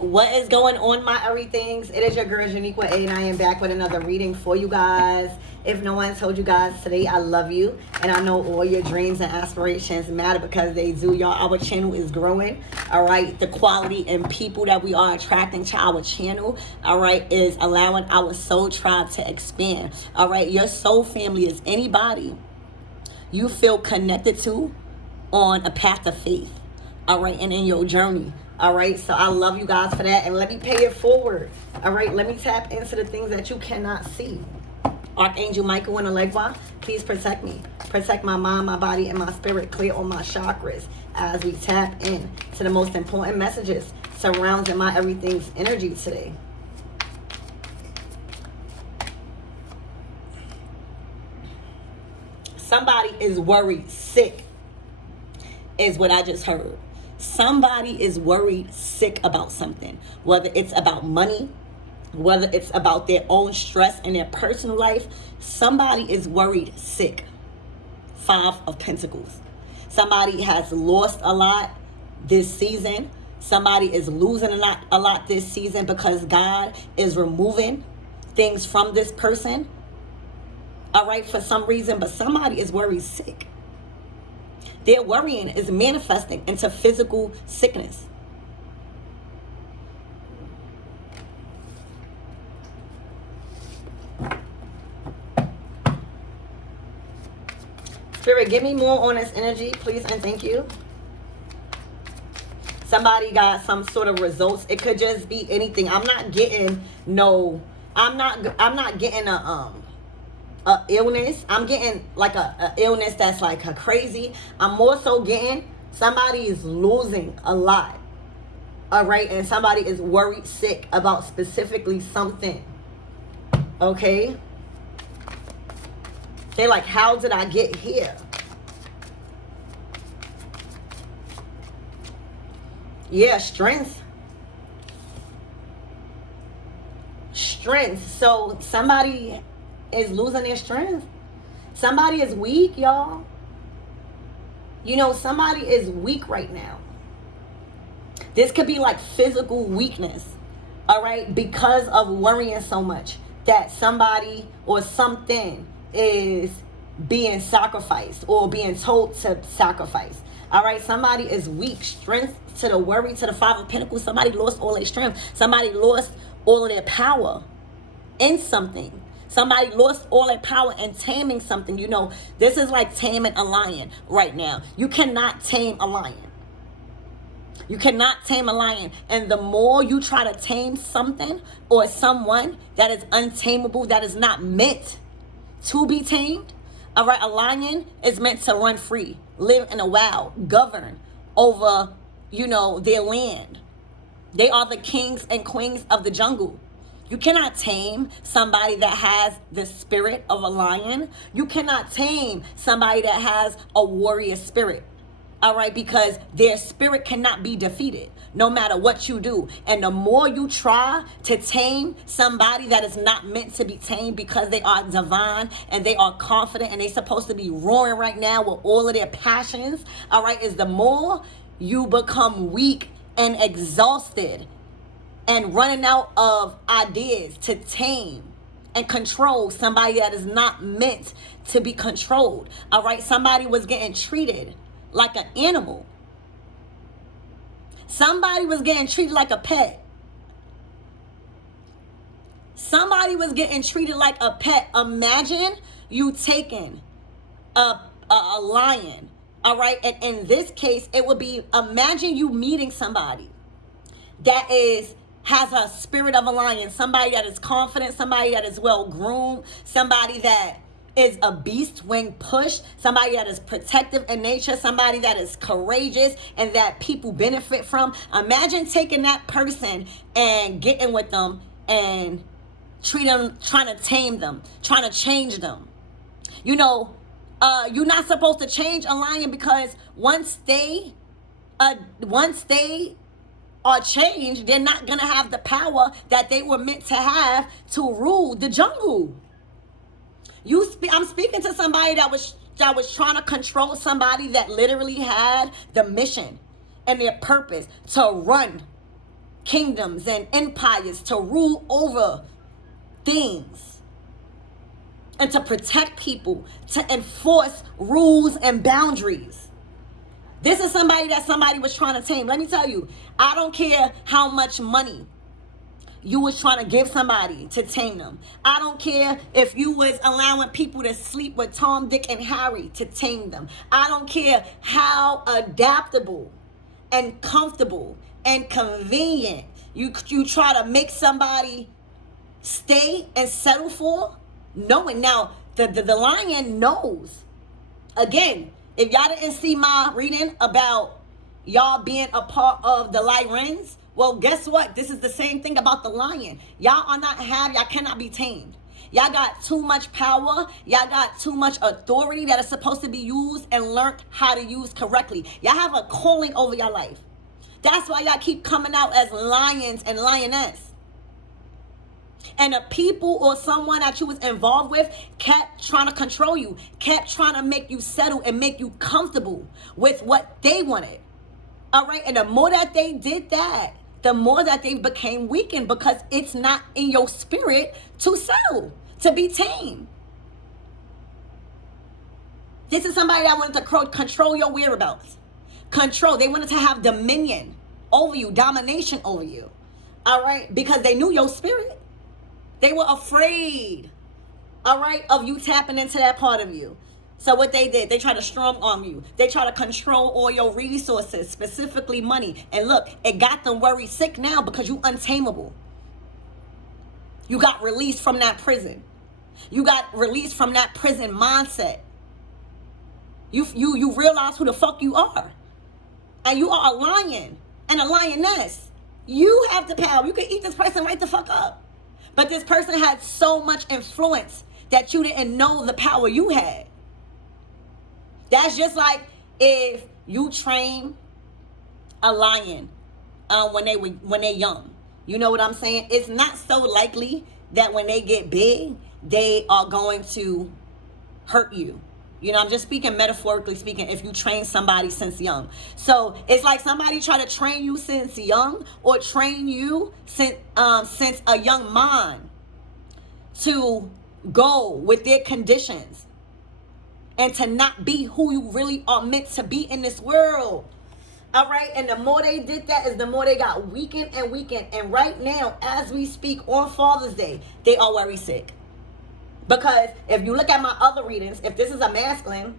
What is going on, my everythings? It is your girl Janiqua A, and I am back with another reading for you guys. If no one told you guys today, I love you, and I know all your dreams and aspirations matter because they do, y'all. Our channel is growing, all right? The quality and people that we are attracting to our channel, all right, is allowing our soul tribe to expand, all right? Your soul family is anybody you feel connected to on a path of faith, all right, and in your journey. All right, so I love you guys for that, and let me pay it forward. All right, let me tap into the things that you cannot see. Archangel Michael and Allegra, please protect me. Protect my mind, my body, and my spirit. Clear all my chakras as we tap in to the most important messages surrounding my everything's energy today. Somebody is worried, sick, is what I just heard. Somebody is worried, sick about something, whether it's about money, whether it's about their own stress in their personal life. Somebody is worried, sick. 5 of Pentacles. Somebody has lost a lot this season. Somebody is losing a lot this season because God is removing things from this person. All right, for some reason, but somebody is worried, sick. Their worrying is manifesting into physical sickness. Spirit, give me more on this energy, please, and thank you. Somebody got some sort of results. It could just be anything. I'm not getting I'm not getting a illness. I'm getting like a illness that's like a crazy. I'm more so getting somebody is losing a lot, all right, and somebody is worried, sick about specifically something. Okay, they're like, how did I get here? Yeah, strength. So somebody is losing their strength. Somebody is weak, y'all. You know, somebody is weak right now. This could be like physical weakness, all right, because of worrying so much that somebody or something is being sacrificed or being told to sacrifice. All right, somebody is weak. Strength to the worry, to the 5 of Pentacles. Somebody lost all their strength. Somebody lost all of their power in something. Somebody lost all their power in taming something. You know, this is like taming a lion right now. You cannot tame a lion. You cannot tame a lion. And the more you try to tame something or someone that is untamable, that is not meant to be tamed, all right, a lion is meant to run free, live in a wild, govern over, you know, their land. They are the kings and queens of the jungle. You cannot tame somebody that has the spirit of a lion. You cannot tame somebody that has a warrior spirit. All right, because their spirit cannot be defeated no matter what you do. And the more you try to tame somebody that is not meant to be tamed because they are divine and they are confident and they're supposed to be roaring right now with all of their passions, all right, is the more you become weak and exhausted and running out of ideas to tame and control somebody that is not meant to be controlled. All right, somebody was getting treated like an animal. Somebody was getting treated like a pet. Somebody was getting treated like a pet. Imagine you taking a lion, all right? And in this case, it would be, imagine you meeting somebody that has a spirit of a lion, somebody that is confident, somebody that is well groomed, somebody that is a beast when pushed, somebody that is protective in nature, somebody that is courageous and that people benefit from. Imagine taking that person and getting with them and treating them, trying to tame them, trying to change them. You know, you're not supposed to change a lion because once they are changed, they're not gonna have the power that they were meant to have to rule the jungle. I'm speaking to somebody that was trying to control somebody that literally had the mission and their purpose to run kingdoms and empires to rule over things and to protect people, to enforce rules and boundaries. This is somebody that somebody was trying to tame. Let me tell you, I don't care how much money you was trying to give somebody to tame them. I don't care if you was allowing people to sleep with Tom, Dick, and Harry to tame them. I don't care how adaptable and comfortable and convenient you try to make somebody stay and settle for. Knowing now, the lion knows. Again, if y'all didn't see my reading about y'all being a part of the lions, well, guess what? This is the same thing about the lion. Y'all cannot be tamed. Y'all got too much power. Y'all got too much authority that is supposed to be used and learned how to use correctly. Y'all have a calling over your life. That's why y'all keep coming out as lions and lioness. And the people or someone that you was involved with kept trying to control you, kept trying to make you settle and make you comfortable with what they wanted. All right. And the more that they did that, the more that they became weakened, because it's not in your spirit to settle, to be tamed. This is somebody that wanted to control your whereabouts. Control. They wanted to have dominion over you, domination over you. All right. Because they knew your spirit. They were afraid, all right, of you tapping into that part of you. So what they did, they tried to strong arm you. They tried to control all your resources, specifically money. And look, it got them worried sick now because you untamable. You got released from that prison. You got released from that prison mindset. You realize who the fuck you are. And you are a lion and a lioness. You have the power. You can eat this person right the fuck up. But this person had so much influence that you didn't know the power you had. That's just like if you train a lion when they're young. You know what I'm saying? It's not so likely that when they get big, they are going to hurt you. You know, I'm just speaking metaphorically speaking, if you train somebody since young. So it's like somebody try to train you since young, or train you since a young mind to go with their conditions and to not be who you really are meant to be in this world. All right. And the more they did that is the more they got weakened and weakened. And right now, as we speak on Father's Day, they are very sick. Because if you look at my other readings, if this is a masculine,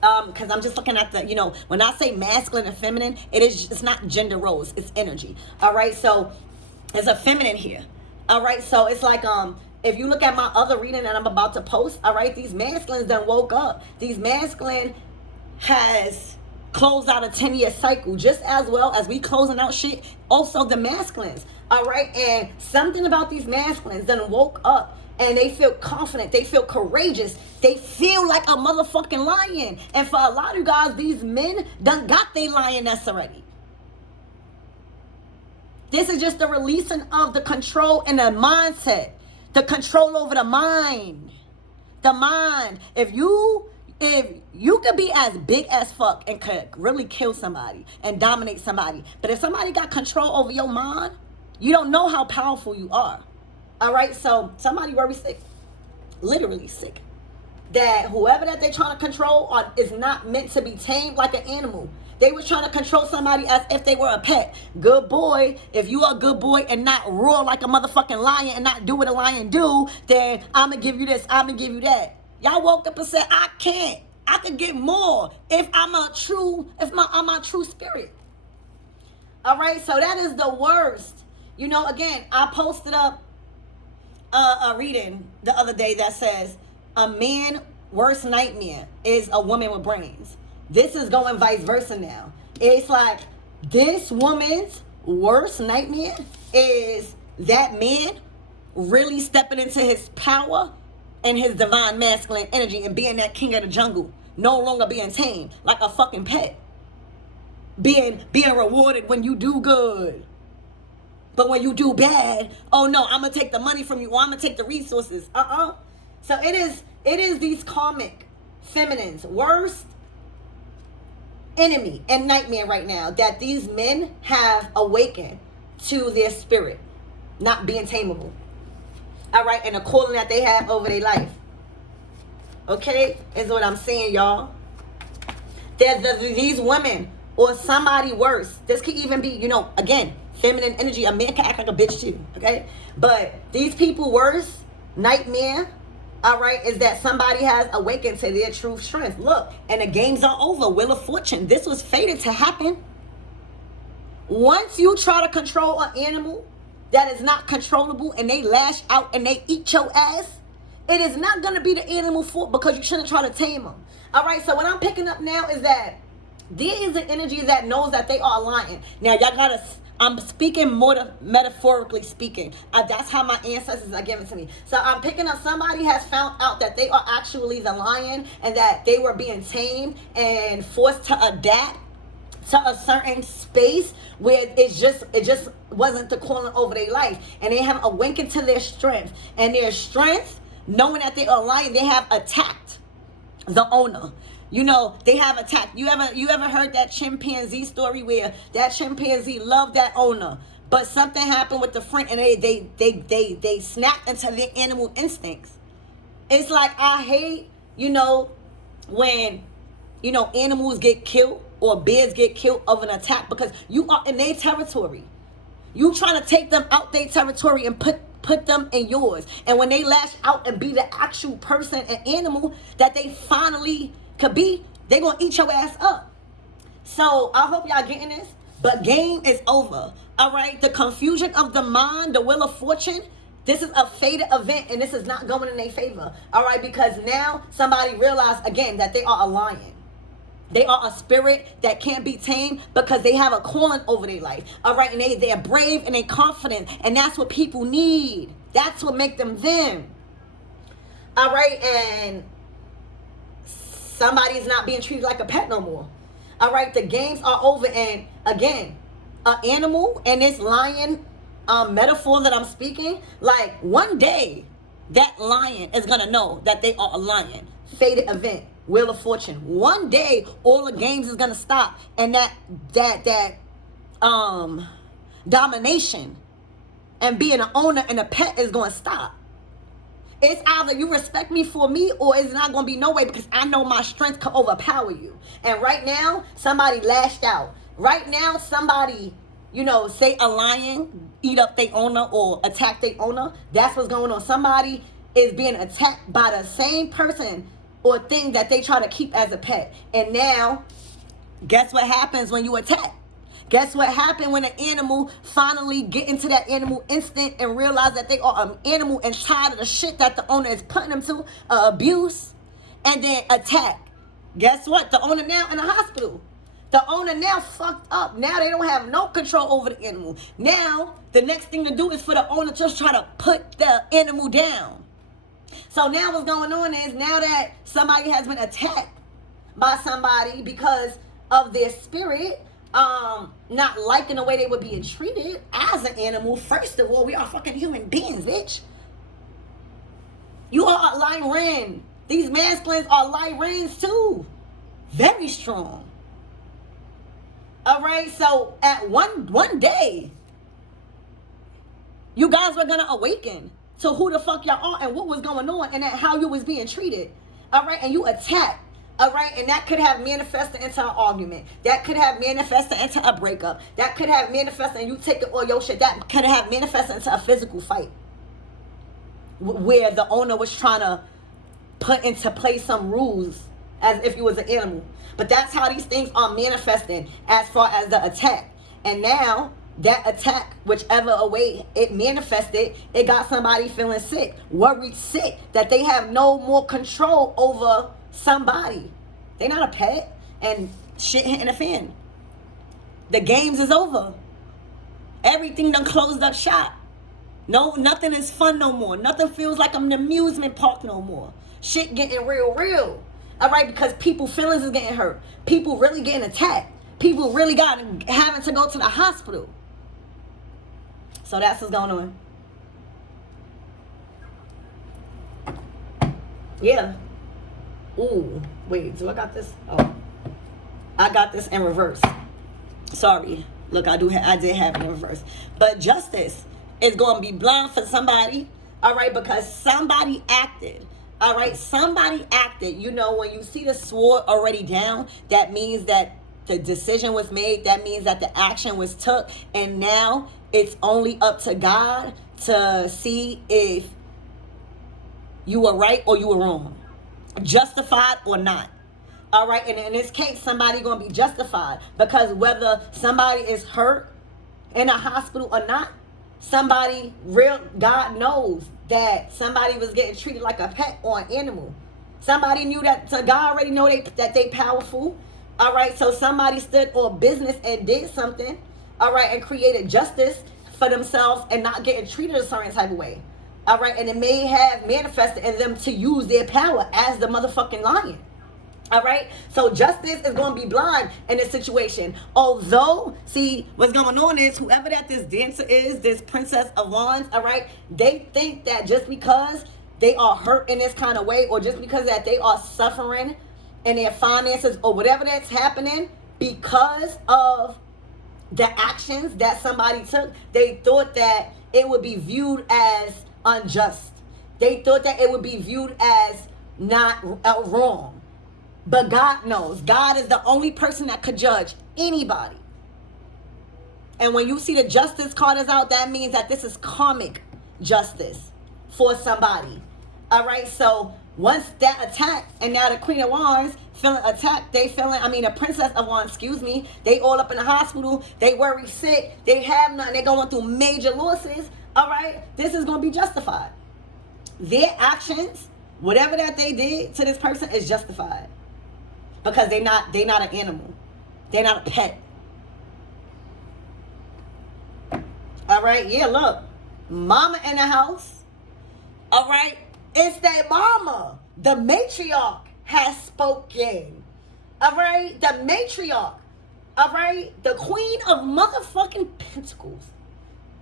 because I'm just looking at the, you know, when I say masculine and feminine, it's not gender roles, it's energy. All right, so there's a feminine here. All right, so it's like, if you look at my other reading that I'm about to post, all right, these masculines done woke up. These masculine has closed out a 10-year cycle just as well as we closing out shit. Also the masculines, all right, and something about these masculines done woke up. And they feel confident. They feel courageous. They feel like a motherfucking lion. And for a lot of you guys, these men done got their lioness already. This is just the releasing of the control and the mindset. The control over the mind. The mind. If you could be as big as fuck and could really kill somebody and dominate somebody. But if somebody got control over your mind, you don't know how powerful you are. All right, so somebody very sick, literally sick, that whoever that they're trying to control is not meant to be tamed like an animal. They were trying to control somebody as if they were a pet. Good boy, if you are a good boy and not roar like a motherfucking lion and not do what a lion do, then I'm going to give you this, I'm going to give you that. Y'all woke up and said, I can't. I could get more if I'm my true spirit. All right, so that is the worst. You know, again, I posted up a reading the other day that says a man worst nightmare is a woman with brains. This is going vice versa now. It's like this woman's worst nightmare is that man really stepping into his power and his divine masculine energy and being that king of the jungle, no longer being tamed like a fucking pet, being rewarded when you do good. But when you do bad, oh no, I'm going to take the money from you, or I'm going to take the resources. So it is these karmic feminines' worst enemy and nightmare right now that these men have awakened to their spirit, not being tameable. All right, and the calling that they have over their life. Okay, is what I'm saying, y'all. These women or somebody worse. This could even be, you know, again, feminine energy. A man can act like a bitch too, okay? But these people worse, nightmare, all right, is that somebody has awakened to their true strength. Look, and the games are over. Wheel of Fortune. This was fated to happen. Once you try to control an animal that is not controllable and they lash out and they eat your ass, it is not going to be the animal fault because you shouldn't try to tame them. All right, so what I'm picking up now is that there is an energy that knows that they are lying. Now, y'all got to... I'm speaking more metaphorically speaking. That's how my ancestors are giving to me. So I'm picking up somebody has found out that they are actually the lion and that they were being tamed and forced to adapt to a certain space where it just wasn't the calling over their life. And they have awakened to their strength. And their strength, knowing that they are lying, they have attacked the owner. You know, they have attacked. You ever heard that chimpanzee story where that chimpanzee loved that owner, but something happened with the friend and they snapped into their animal instincts. It's like, I hate, you know, when, you know, animals get killed or bears get killed of an attack because you are in their territory. You trying to take them out their territory and put them in yours. And when they lash out and be the actual person and animal that they finally could be, they gonna eat your ass up. So I hope y'all getting this. But game is over. All right, the confusion of the mind, the Wheel of Fortune, this is a fated event and this is not going in their favor. All right, because now somebody realized again that they are a lion. They are a spirit that can't be tamed because they have a calling over their life. All right, and they're brave and they're confident, and that's what people need. That's what make them them. All right, and somebody is not being treated like a pet no more. All right, the games are over. And again, an animal and this lion metaphor that I'm speaking, like one day that lion is gonna know that they are a lion. Fated event, Wheel of Fortune. One day all the games is gonna stop, and that domination and being an owner and a pet is gonna stop. It's either you respect me for me or it's not going to be no way because I know my strength can overpower you. And right now, somebody lashed out. Right now, somebody, you know, say a lion, eat up their owner or attack their owner. That's what's going on. Somebody is being attacked by the same person or thing that they try to keep as a pet. And now, guess what happens when you attack? Guess what happened when an animal finally get into that animal instinct and realize that they are an animal and tired of the shit that the owner is putting them to, abuse, and then attack. Guess what? The owner now in the hospital. The owner now fucked up. Now they don't have no control over the animal. Now, the next thing to do is for the owner to just try to put the animal down. So now what's going on is now that somebody has been attacked by somebody because of their spirit, not liking the way they were being treated as an animal. First of all, we are fucking human beings, bitch. You are a lion. These masculines are lions too. Very strong. All right, so at one day, you guys were gonna awaken to who the fuck y'all are and what was going on and how you was being treated. All right, and you attacked. All right, and that could have manifested into an argument. That could have manifested into a breakup. That could have manifested and you taking all your shit. That could have manifested into a physical fight where the owner was trying to put into place some rules as if you was an animal. But that's how these things are manifesting as far as the attack. And now that attack, whichever way it manifested, it got somebody feeling sick, worried sick, that they have no more control over somebody. They not a pet, and shit hitting the fan. The games is over. Everything done closed up shop. No, nothing is fun no more. Nothing feels like I'm an amusement park no more. Shit getting real. All right, because people feelings is getting hurt. People really getting attacked. People really having to go to the hospital. So that's what's going on. Yeah. Ooh, wait, do I got this? Oh, I got this in reverse. Sorry. Look, I did have it in reverse. But justice is going to be blind for somebody, all right, because somebody acted. All right, somebody acted. You know, when you see the sword already down, that means that the decision was made. That means that the action was took. And now it's only up to God to see if you were right or you were wrong, justified or not. All right, and in this case, somebody going to be justified, because whether somebody is hurt in a hospital or not, somebody, real God knows that somebody was getting treated like a pet or an animal. Somebody knew that, so God already know that they powerful. All right, so somebody stood on business and did something, all right, and created justice for themselves and not getting treated a certain type of way. All right, and it may have manifested in them to use their power as the motherfucking lion. All right, so justice is going to be blind in this situation. Although, see, what's going on is whoever that this dancer is, this Princess of Wands, all right, they think that just because they are hurt in this kind of way, or just because that they are suffering in their finances or whatever that's happening because of the actions that somebody took, they thought that it would be viewed as unjust. They thought that it would be viewed as not wrong. But God knows. God is the only person that could judge anybody. And when you see the justice card is out, that means that this is karmic justice for somebody. All right, so once that attack, and now the Queen of Wands feeling attacked, the Princess of Wands, they all up in the hospital, they worry sick, they have nothing, they're going through major losses. All right, this is going to be justified. Their actions, whatever that they did to this person, is justified. Because they're not an animal. They're not a pet. All right, yeah, look. Mama in the house. All right, it's that mama. The matriarch has spoken. All right, the matriarch. All right, the queen of motherfucking pentacles.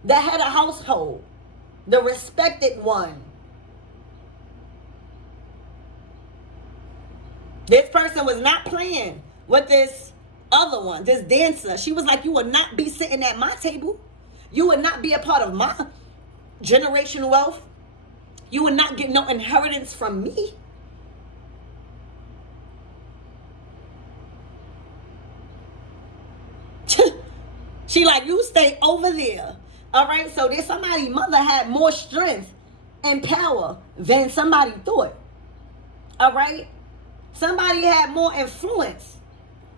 That had a household. The respected one. This person was not playing with this other one, this dancer. She was like, you will not be sitting at my table. You will not be a part of my generational wealth. You will not get no inheritance from me. She like, you stay over there. All right, so there's somebody, mother had more strength and power than somebody thought. All right. Somebody had more influence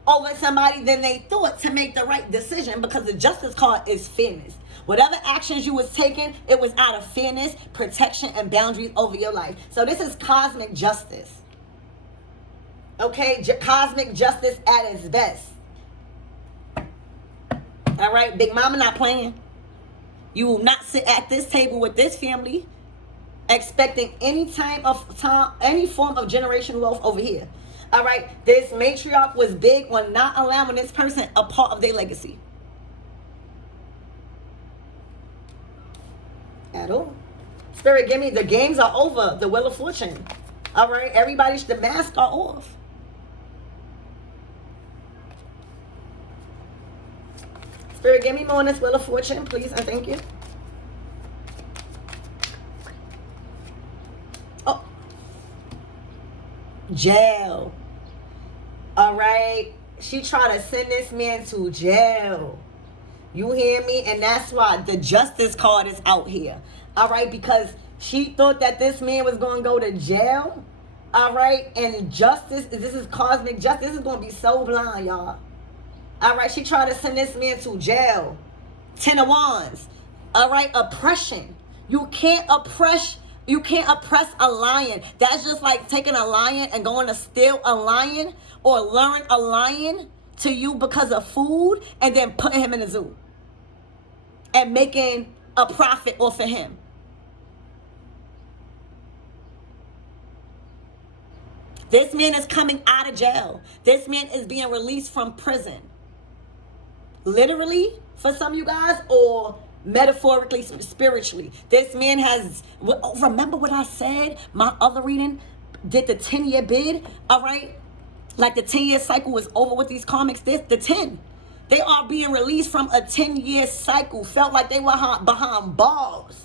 over somebody than they thought to make the right decision, because the justice card is fairness. Whatever actions you was taking, it was out of fairness, protection, and boundaries over your life. So this is cosmic justice. Okay, cosmic justice at its best. All right, Big Mama not playing. You will not sit at this table with this family expecting any form of generational wealth over here. All right, this matriarch was big on not allowing this person a part of their legacy at all. Spirit, give me the games are over. The Wheel of Fortune. All right, the masks are off. Spirit, give me more on this Wheel of Fortune, please, and thank you. Oh. Jail. All right. She tried to send this man to jail. You hear me? And that's why the justice card is out here. All right. Because she thought that this man was going to go to jail. All right. And justice, this is cosmic justice. This is going to be so blind, y'all. All right. She tried to send this man to jail. 10 of Wands. All right. Oppression. You can't oppress a lion. That's just like taking a lion and going to steal a lion or luring a lion to you because of food and then putting him in a zoo and making a profit off of him. This man is coming out of jail. This man is being released from prison. Literally, for some of you guys, or metaphorically, spiritually. This man has, remember what I said? My other reading did the 10-year bid, all right? Like the 10-year cycle was over with these karmics. The They are being released from a 10-year cycle. Felt like they were behind bars.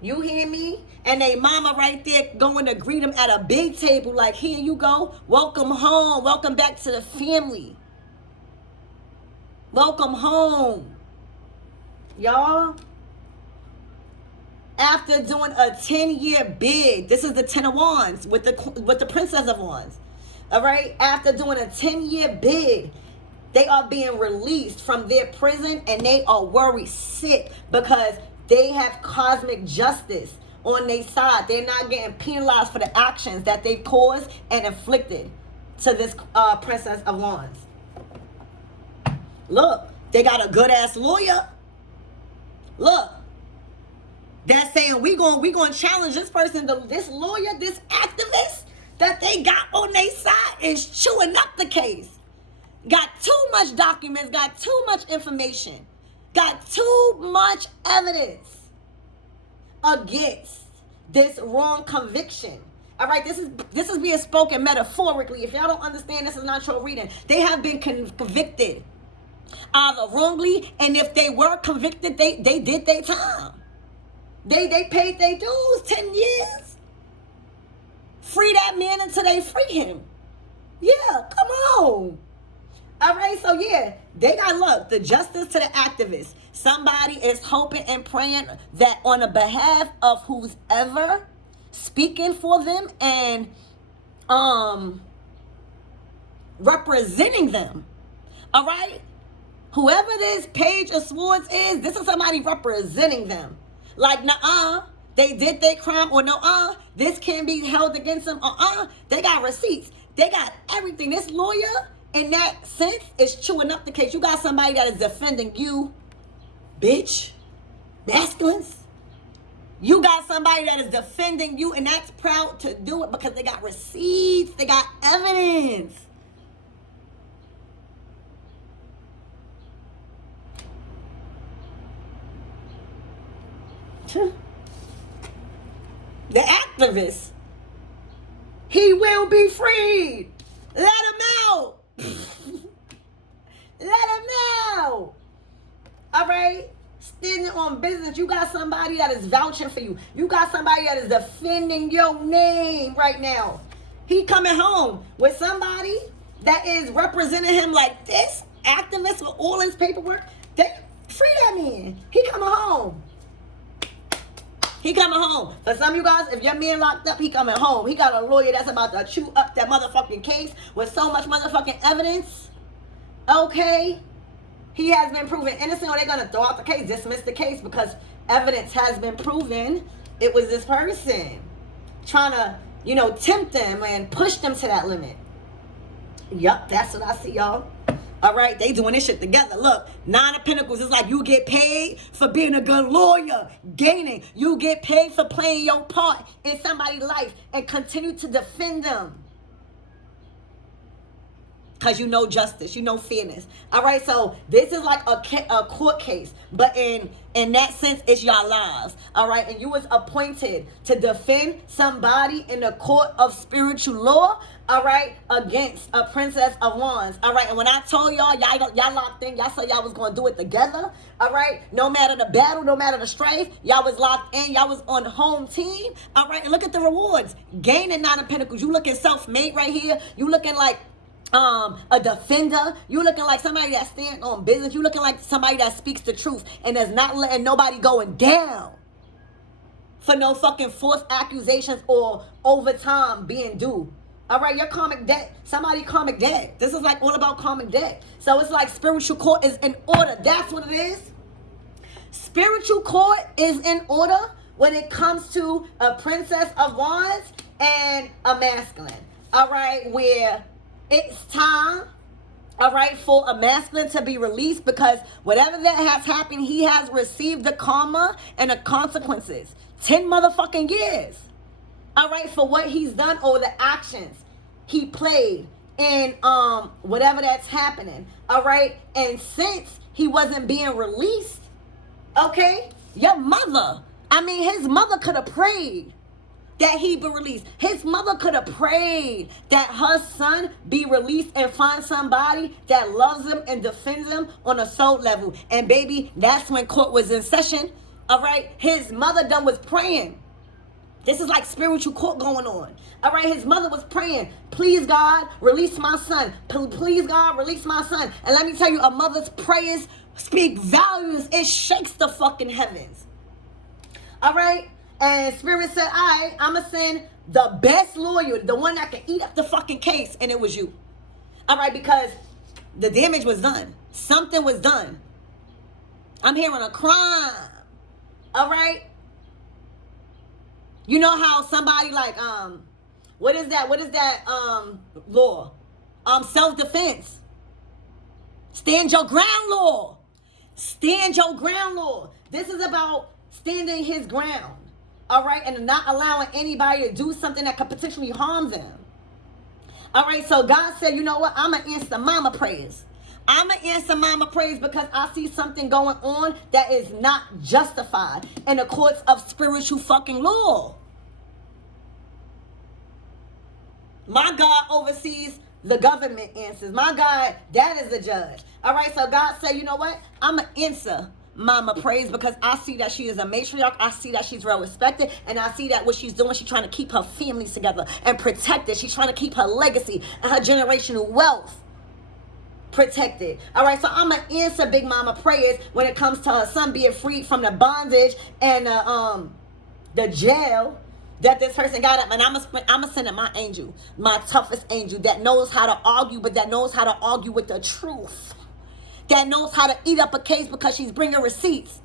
You hear me? And they mama right there going to greet them at a big table like, here you go. Welcome home. Welcome back to the family. Welcome home. Y'all. After doing a 10-year bid, this is the 10 of Wands with the Princess of Wands. All right? After doing a 10-year bid, they are being released from their prison and they are worried sick because they have cosmic justice on their side. They're not getting penalized for the actions that they've caused and inflicted to this Princess of Wands. Look, they got a good-ass lawyer. Look. That's saying we gonna challenge this person, this lawyer, this activist that they got on their side is chewing up the case. Got too much documents, got too much information, got too much evidence against this wrong conviction. All right, this is being spoken metaphorically. If y'all don't understand, this is not your reading. They have been convicted either wrongly, and if they were convicted, they did their time. They paid their dues, 10 years. Free that man until they free him. Yeah, come on. All right, so yeah, they got, look, the justice to the activists. Somebody is hoping and praying that on the behalf of who's ever speaking for them and representing them. All right? Whoever this Page of Swords is, this is somebody representing them. Like, nuh-uh, they did their crime, or nuh-uh, this can be held against them, they got receipts. They got everything. This lawyer, in that sense, is chewing up the case. You got somebody that is defending you, bitch, masculines. You got somebody that is defending you, and that's proud to do it because they got receipts. They got evidence. The activist, he will be freed. Let him out. Let him out. All right? Standing on business. You got somebody that is vouching for you. You got somebody that is defending your name right now. He coming home with somebody that is representing him like this activist with all his paperwork. They free that man. He coming home. He coming home. For some of you guys, if your man locked up, he coming home. He got a lawyer that's about to chew up that motherfucking case with so much motherfucking evidence. Okay? He has been proven innocent, or they're going to throw out the case, dismiss the case because evidence has been proven it was this person trying to, tempt them and push them to that limit. Yup, that's what I see, y'all. All right, they doing this shit together. Look, 9 of Pentacles is like you get paid for being a good lawyer, gaining. You get paid for playing your part in somebody's life and continue to defend them. Because you know justice, you know fairness. All right, so this is like a court case. But in that sense, it's your lives. All right, and you was appointed to defend somebody in the court of spiritual law. All right, against a Princess of Wands. All right, and when I told y'all locked in, y'all said y'all was going to do it together. All right, no matter the battle, no matter the strife, y'all was locked in. Y'all was on the home team. All right, and look at the rewards. Gaining 9 of Pentacles. You looking self-made right here. You looking like a defender. You looking like somebody that stands on business. You looking like somebody that speaks the truth and is not letting nobody going down for no fucking false accusations or overtime being due. All right, your karmic debt. Somebody karmic debt. This is like all about karmic debt. So it's like spiritual court is in order. That's what it is. Spiritual court is in order when it comes to a Princess of Wands and a masculine. All right, where it's time, all right, for a masculine to be released because whatever that has happened, he has received the karma and the consequences. 10 motherfucking years, all right, for what he's done or the actions he played in whatever that's happening, all right? And since he wasn't being released, okay, your mother, his mother could have prayed that he be released. His mother could have prayed that her son be released and find somebody that loves him and defends him on a soul level. And baby, that's when court was in session. All right, his mother done was praying. This is like spiritual court going on. All right, his mother was praying, please God, release my son. Please God, release my son. And let me tell you, a mother's prayers speak volumes. It shakes the fucking heavens. All right, and Spirit said, all right, I'm going to send the best lawyer, the one that can eat up the fucking case, and it was you. All right, because the damage was done. Something was done. I'm hearing a crime. All right. You know how somebody like, what is that law? Self-defense. Stand your ground law. Stand your ground law. This is about standing his ground. All right, and not allowing anybody to do something that could potentially harm them. All right, so God said, you know what? I'm going to answer mama prayers. I'm going to answer mama prayers because I see something going on that is not justified in the courts of spiritual fucking law. My God oversees the government answers. My God, that is the judge. All right, so God said, you know what? I'm going to answer mama praise because I see that she is a matriarch. I see that she's well respected. And I see that what she's doing, she's trying to keep her families together and protect it. She's trying to keep her legacy and her generational wealth protected. All right, so I'm going to answer Big Mama prayers when it comes to her son being freed from the bondage and the jail that this person got up. And I'm going to send in my angel, my toughest angel that knows how to argue, but that knows how to argue with the truth. That knows how to eat up a case because she's bringing receipts.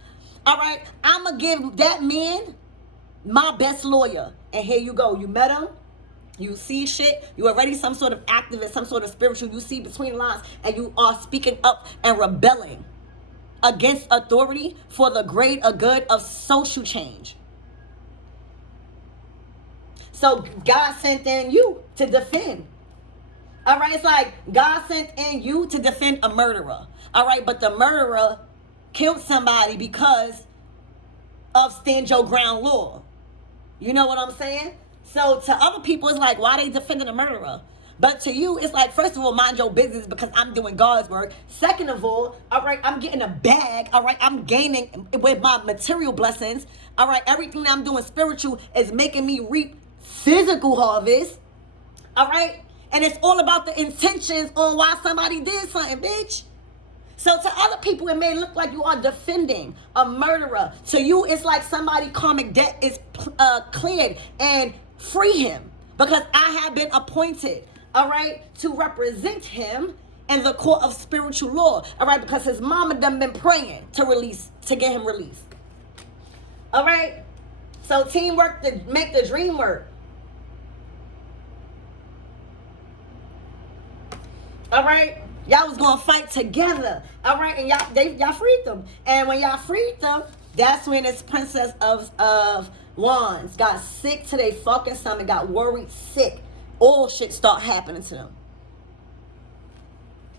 All right, I'm going to give that man my best lawyer. And here you go. You met him. You see shit. You already some sort of activist, some sort of spiritual. You see between the lines and you are speaking up and rebelling against authority for the greater good of social change. So God sent in you to defend. All right, it's like God sent in you to defend a murderer. All right, but the murderer killed somebody because of stand your ground law. You know what I'm saying? So to other people, it's like, why they defending a murderer? But to you, it's like, first of all, mind your business because I'm doing God's work. Second of all right, I'm getting a bag. All right, I'm gaining with my material blessings. All right, everything that I'm doing spiritual is making me reap physical harvest. All right, and it's all about the intentions on why somebody did something, bitch. So to other people, it may look like you are defending a murderer. To you, it's like somebody's karmic debt is cleared and free him because I have been appointed, all right, to represent him in the court of spiritual law, all right, because his mama done been praying to get him released. All right, so teamwork to make the dream work. All right. Y'all was going to fight together. All right. And y'all freed them. And when y'all freed them, that's when this princess of wands got sick to their fucking stomach, got worried, sick. All shit start happening to them.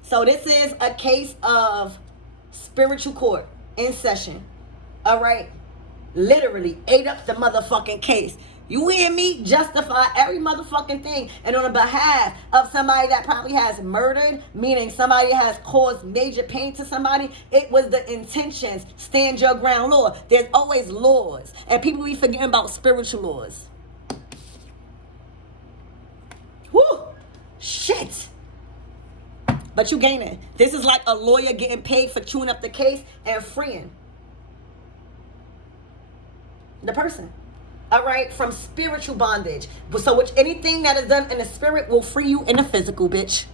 So this is a case of spiritual court in session. All right. Literally ate up the motherfucking case. You hear me? Justify every motherfucking thing. And on the behalf of somebody that probably has murdered, meaning somebody has caused major pain to somebody, it was the intentions. Stand your ground law. There's always laws. And people be forgetting about spiritual laws. Woo! Shit! But you gaining. This is like a lawyer getting paid for chewing up the case and freeing the person. All right, from spiritual bondage. So which anything that is done in the spirit will free you in the physical, bitch.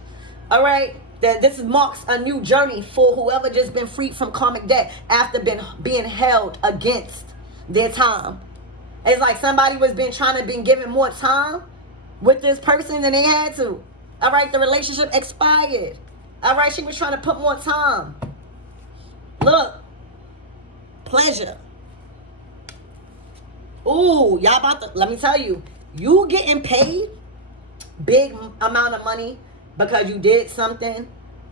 All right, this marks a new journey for whoever just been freed from karmic debt after being held against their time. It's like somebody was been given more time with this person than they had to. All right, the relationship expired. All right, she was trying to put more time. Look, pleasure. Ooh, y'all about to, let me tell you, you getting paid big amount of money because you did something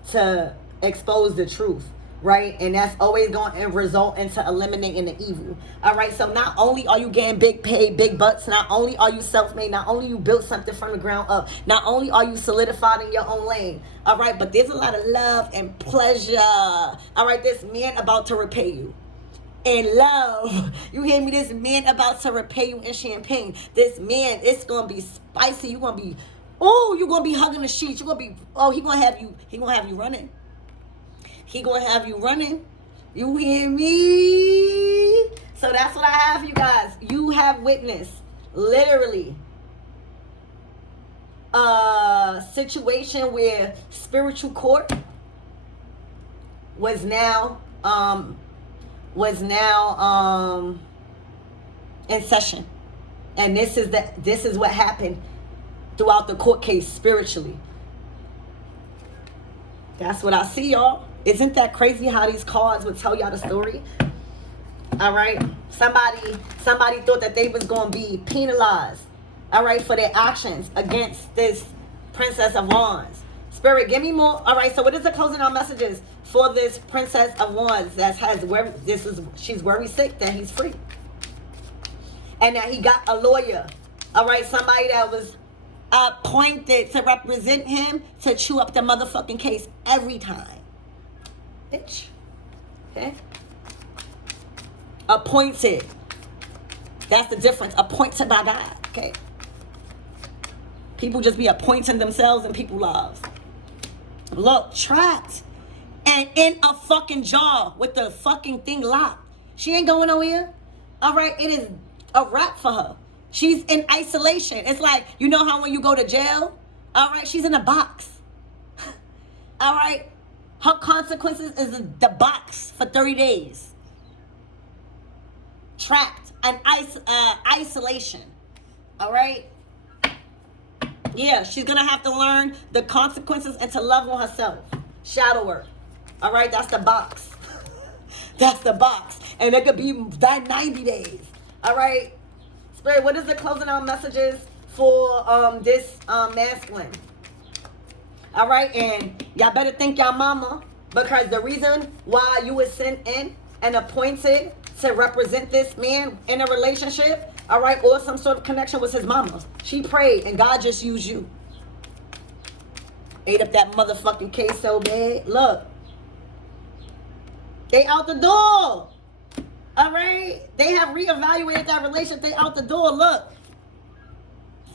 to expose the truth. right? And that's always going to result into eliminating the evil. All right, so not only are you getting big pay, big bucks, not only are you self-made, not only you built something from the ground up, not only are you solidified in your own lane, all right, but there's a lot of love and pleasure. All right, this man about to repay you in love. You hear me? This man about to repay you in champagne. This man, it's gonna be spicy. You're gonna be, oh, you're gonna be hugging the sheets. You're gonna be, oh, he gonna have you running. He gonna have you running. You hear me? So that's what I have for you guys. You have witnessed literally a situation where spiritual court was now in session. And this is what happened throughout the court case spiritually. That's what I see, y'all. Isn't that crazy how these cards would tell y'all the story? All right. Somebody thought that they was going to be penalized, all right, for their actions against this Princess of Wands. Spirit, give me more. All right, so what is the closing out messages for this Princess of Wands that she's worried sick that he's free. And that he got a lawyer. All right, somebody that was appointed to represent him to chew up the motherfucking case every time. Bitch. Okay? Appointed. That's the difference. Appointed by God. Okay? People just be appointing themselves in people's lives. Look, trapped. And in a fucking jar with the fucking thing locked. She ain't going nowhere. All right? It is a wrap for her. She's in isolation. It's like, you know how when you go to jail? All right? She's in a box. All right? Her consequences is the box for 30 days. Trapped and isolation. All right? Yeah, she's going to have to learn the consequences and to love on herself. Shadow work. All right? That's the box. That's the box. And it could be that 90 days. All right? Spirit, what is the closing out messages for this masculine? All right, and y'all better thank y'all mama, because the reason why you were sent in and appointed to represent this man in a relationship, all right, or some sort of connection, was his mama. She prayed and God just used you. Ate up that motherfucking case so bad. Look, they out the door. All right, they have reevaluated that relationship. They out the door. Look,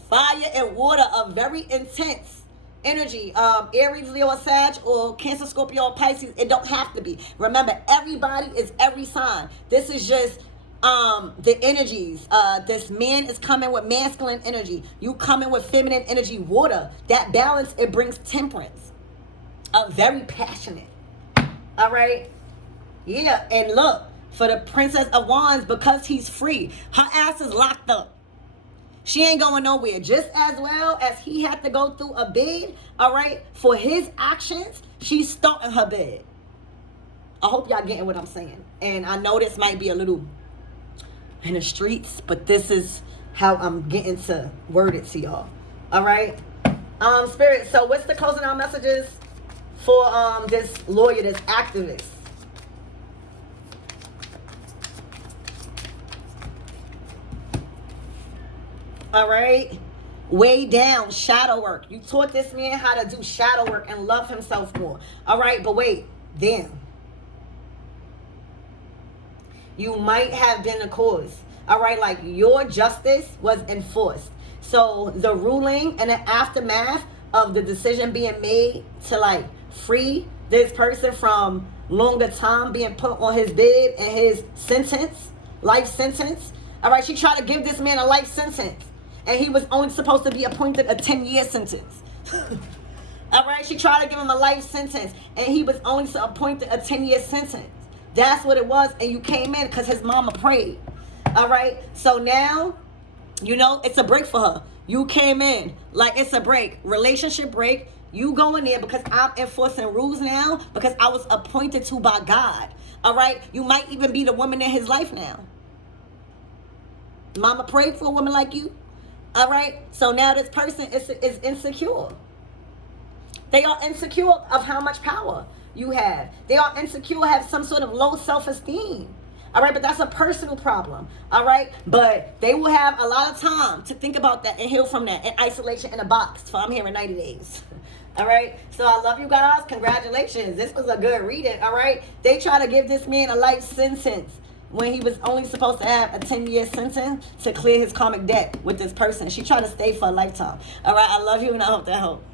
fire and water are very intense energy. Aries, Leo, Sag, or Cancer, Scorpio, or Pisces. It don't have to be. Remember, everybody is every sign. This is just the energies. This man is coming with masculine energy. You coming with feminine energy. Water. That balance, it brings temperance. Very passionate. All right. Yeah, and look, for the Princess of Wands, because he's free, her ass is locked up. She ain't going nowhere. Just as well as he had to go through a bed, all right, for his actions, she's stuck in her bed. I hope y'all getting what I'm saying. And I know this might be a little in the streets, but this is how I'm getting to word it to y'all. All right? Spirit, so what's the closing out messages for this lawyer, this activist? All right, way down, shadow work. You taught this man how to do shadow work and love himself more. All right, but wait, damn. You might have been the cause. All right, like your justice was enforced. So the ruling and the aftermath of the decision being made to like free this person from longer time being put on his bed and his sentence, life sentence. All right, she tried to give this man a life sentence. And he was only supposed to be appointed a 10-year sentence. All right, she tried to give him a life sentence. And he was only appointed a 10-year sentence. That's what it was. And you came in because his mama prayed. All right, so now, you know, it's a break for her. You came in like it's a break. Relationship break. You go in there because I'm enforcing rules now because I was appointed to by God. All right, you might even be the woman in his life now. Mama prayed for a woman like you. All right, so now this person is insecure. They are insecure of how much power, you have. They are insecure, have some sort of low self-esteem. All right, but that's a personal problem. All right, but they will have a lot of time to think about that and heal from that in isolation in a box for I'm here in 90 days. All right, so I love you guys. Congratulations. This was a good reading. All right, they try to give this man a life sentence when he was only supposed to have a 10-year sentence to clear his karmic debt with this person. She tried to stay for a lifetime. All right, I love you and I hope that helped.